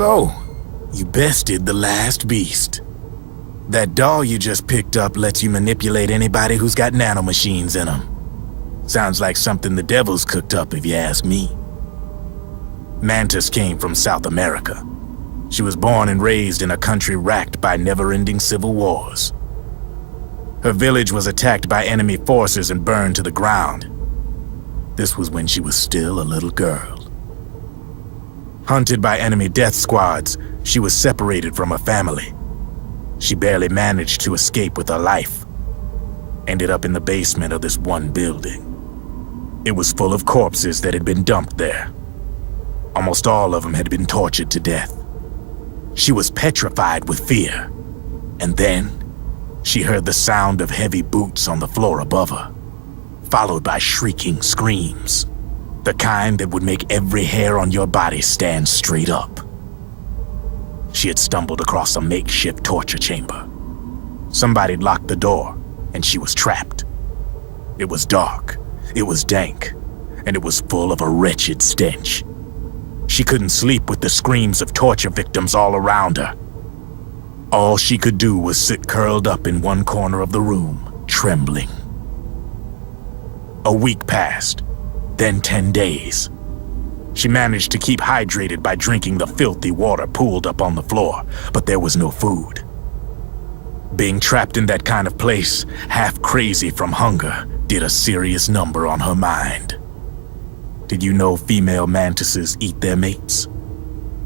So, you bested the last beast. That doll you just picked up lets you manipulate anybody who's got nanomachines in them. Sounds like something the devil's cooked up, if you ask me. Mantis came from South America. She was born and raised in a country racked by never-ending civil wars. Her village was attacked by enemy forces and burned to the ground. This was when she was still a little girl. Hunted by enemy death squads, she was separated from her family. She barely managed to escape with her life. Ended up in the basement of this one building. It was full of corpses that had been dumped there. Almost all of them had been tortured to death. She was petrified with fear. And then, she heard the sound of heavy boots on the floor above her, followed by shrieking screams. The kind that would make every hair on your body stand straight up. She had stumbled across a makeshift torture chamber. Somebody'd locked the door, and she was trapped. It was dark, it was dank, and it was full of a wretched stench. She couldn't sleep with the screams of torture victims all around her. All she could do was sit curled up in one corner of the room, trembling. A week passed, then 10 days. She managed to keep hydrated by drinking the filthy water pooled up on the floor, but there was no food. Being trapped in that kind of place, half crazy from hunger, did a serious number on her mind. Did you know female mantises eat their mates?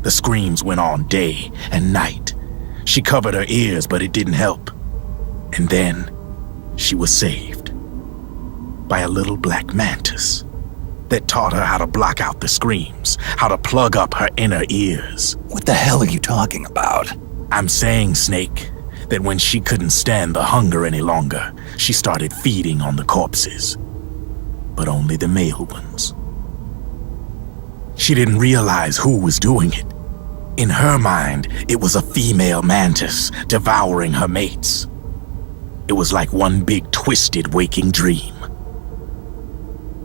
The screams went on day and night. She covered her ears, but it didn't help. And then, she was saved by a little black mantis that taught her how to block out the screams, how to plug up her inner ears. What the hell are you talking about? I'm saying, Snake, that when she couldn't stand the hunger any longer, she started feeding on the corpses. But only the male ones. She didn't realize who was doing it. In her mind, it was a female mantis devouring her mates. It was like one big twisted waking dream.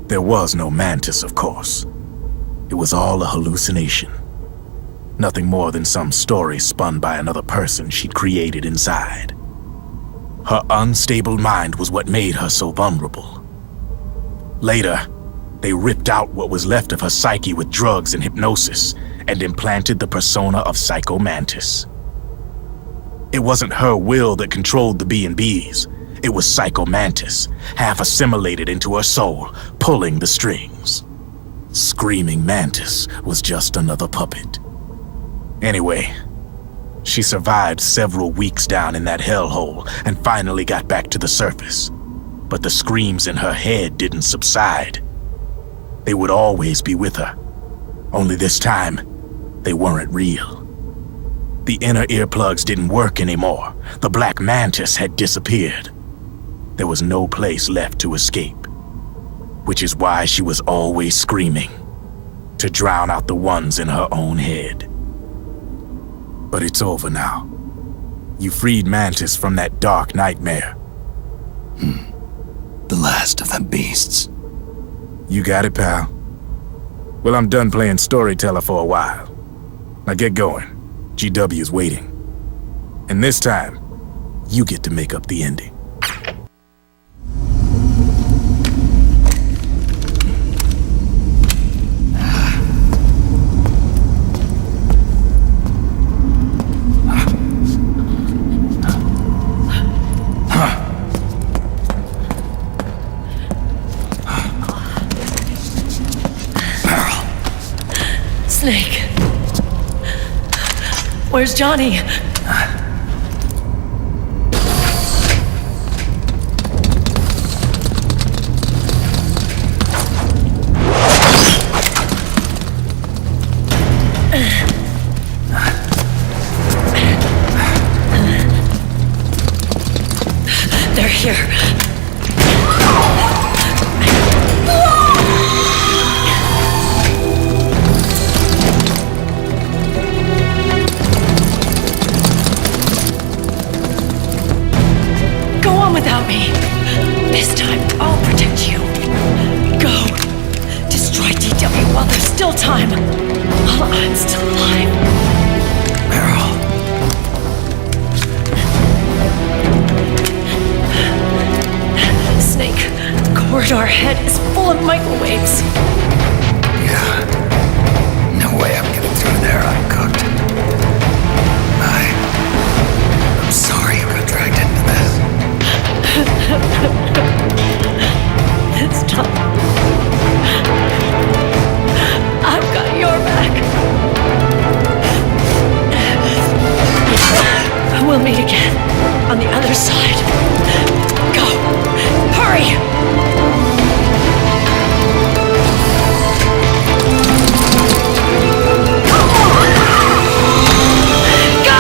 There was no mantis, of course. It was all a hallucination. Nothing more than some story spun by another person she'd created inside. Her unstable mind was what made her so vulnerable. Later, they ripped out what was left of her psyche with drugs and hypnosis and implanted the persona of Psycho Mantis. It wasn't her will that controlled the B&Bs. It was Psycho Mantis, half assimilated into her soul, pulling the strings. Screaming Mantis was just another puppet. Anyway, she survived several weeks down in that hellhole and finally got back to the surface. But the screams in her head didn't subside. They would always be with her. Only this time, they weren't real. The inner earplugs didn't work anymore. The black mantis had disappeared. There was no place left to escape, which is why she was always screaming, to drown out the ones in her own head. But it's over now. You freed Mantis from that dark nightmare. The last of them beasts. You got it, pal. Well, I'm done playing storyteller for a while. Now get going. GW's waiting. And this time, you get to make up the ending. Snake. Where's Johnny? They're here. corridor ahead is full of microwaves. Yeah. No way I'm getting through there uncooked. I'm sorry you got dragged into this. This time, I've got your back. We'll meet again on the other side. Go! Hurry! Go!